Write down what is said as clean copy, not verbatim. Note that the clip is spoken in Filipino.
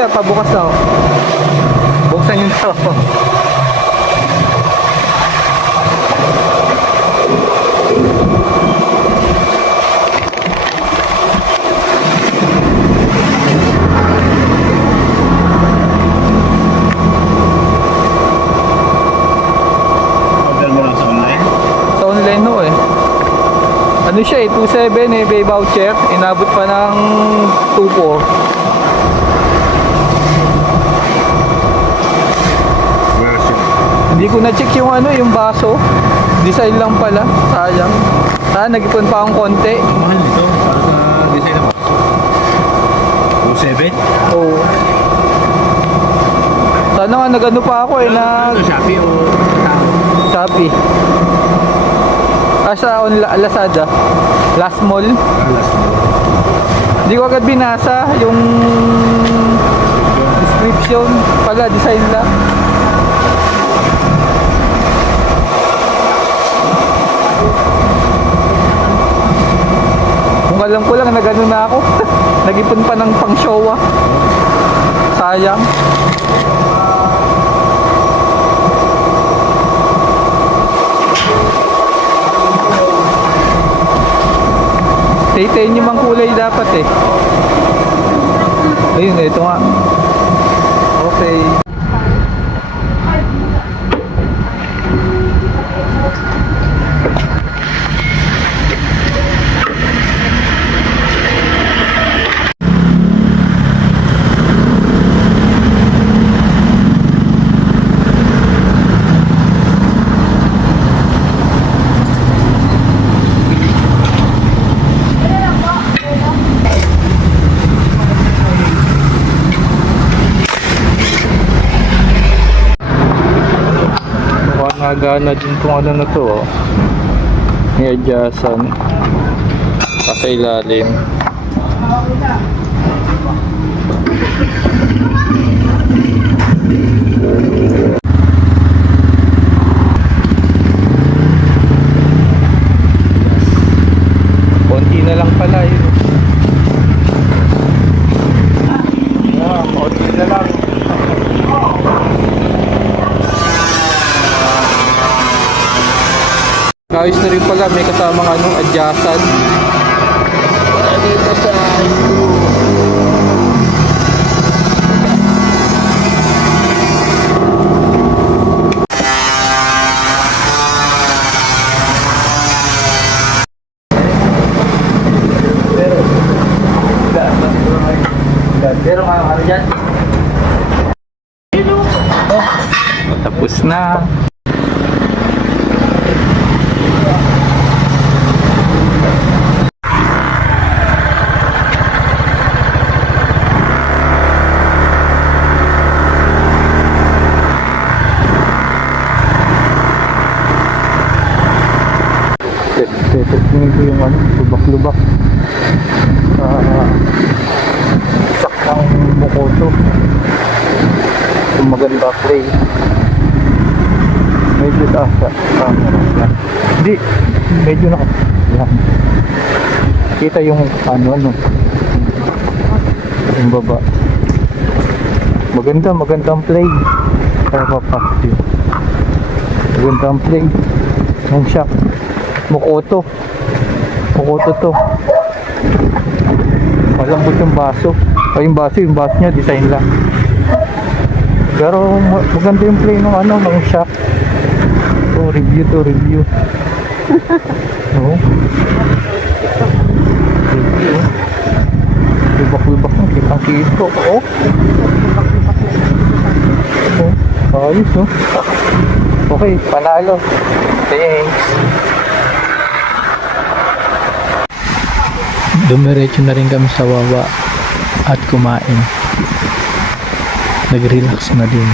kuya, pabukas na oh. Buksan yun to. Order mo lang sa online? Sa online no eh. Ano siya eh, 2.7 eh, may voucher. Inabot pa ng 2.4. Hindi ko na-check yung ano, yung baso. Design lang pala, sayang. Nag-ipon pa akong konti. Mahal nito para sa design na box. 2.7? Oo. Sana nga nag-ano pa ako eh, Ano, Shopee o tao? Shopee. Sa Lazada. Last Mall. Last mo. Hindi ko agad binasa yung description pala, design lang. Kung alam ko lang, nag-ano na ako. Nag-ipon pa ng pang-showa. Sayang. Titanium ang kulay dapat eh. Ayun, ito nga. Okay. Nagana din itong ano na to oh. May adyasan pa sa ilalim. Konti na lang pala yun. Konti na lang. Ayos na rin pala, may kasamang ano, adyasan. Dito sa pero ano dyan? Oh, tapos na. Tingin ko yung ano, lubak-lubak saktang Mokoto. Yung maganda play. Medyo taas sa camera yan. Hindi, medyo na yan. Kita yung ano yung baba. Magandang play. Kaya papasok yun. Magandang play yung shock. Mokoto to. Malambot yung baso. Ay, yung baso niya design lang. Pero maganda yung play ng ano, ng shock. Review. No. Review. Lubak ng kitang-kito. Oh. Ayos oh. Okay, panalo. Thanks. Dumiretso na rin kami sa Wawa at kumain. Nag-relax na din.